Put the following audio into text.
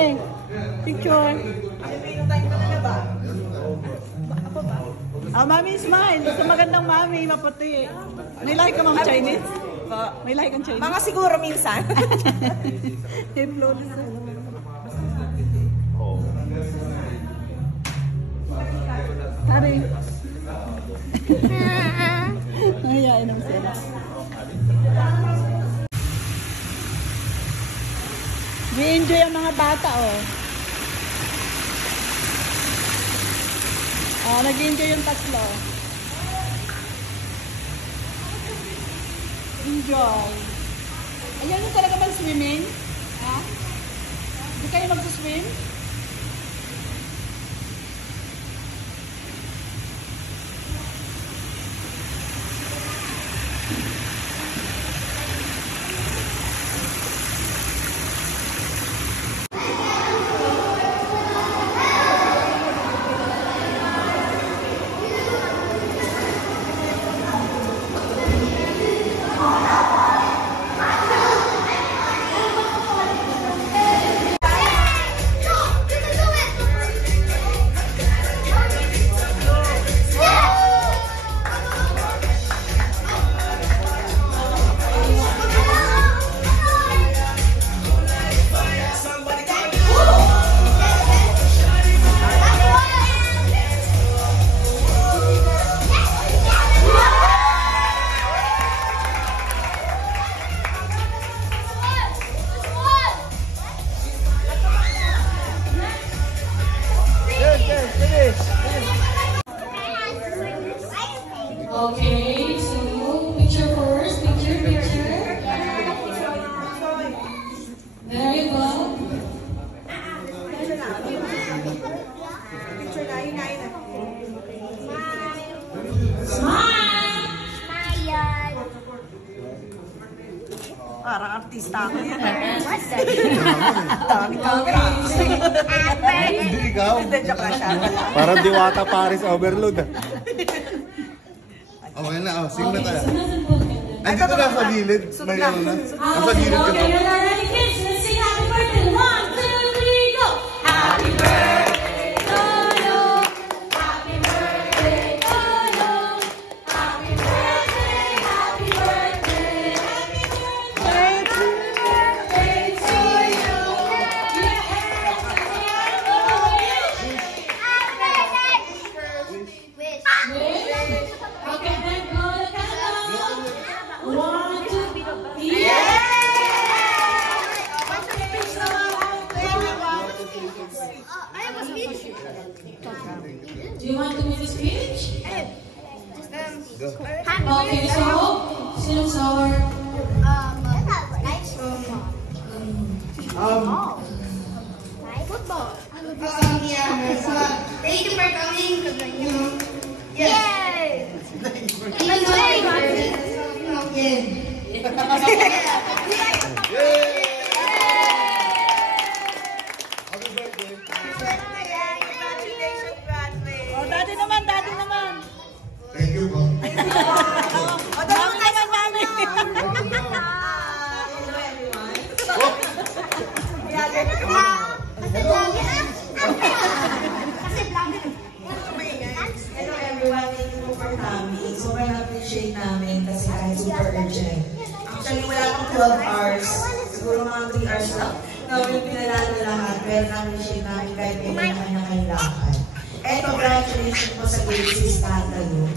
Hey, picture. Ah, mami smile. Gusto magandang mami, maputi. May like ka mga Chinese? May like ang Chinese? Mga siguro minsan. Influence. Tari. Ayain ang sila. Di-enjoy ang mga bata, oh. Ah, nag-enjoy yung tatlo. Enjoy. Ayan yung talaga mag-swimming? Ha? Hindi kayo mag-swim? Okay, so picture first, picture. There you go. Picture na, yun na. Smile! Smile! Parang artista ako yan. What's that? Dami camera. Hindi ikaw. Hindi, joke lang siya. Parang Diwata Paris overload. Okay na, sing na tayo. Andito na sa gilid. May ano na. Nasa gilid ka Okay, na. ready kids, let's sing happy birthday. 1, 2, 3, go! Happy birthday to you. Happy birthday to you. Happy birthday, happy birthday. Happy birthday to you. Okay, then go to countdown. 1, 2, yeah! Do you want to make a speech? Okay, so since our Football. Yeah, so thank you for coming. Yay! Congratulations, classmate. Oh, daddy naman. Thank you po. O, dalawa naman, mami. Hello everyone, thank you for coming. Sobrang appreciate namin kasi kahit super urgent. Actually, wala pang 12 hours. Siguro mga 3 hours lang. Namin pinalala lahat, pero na-appreciate namin kahit may kanya-kanya lakad. And congratulations po sa grade 6 tatayo.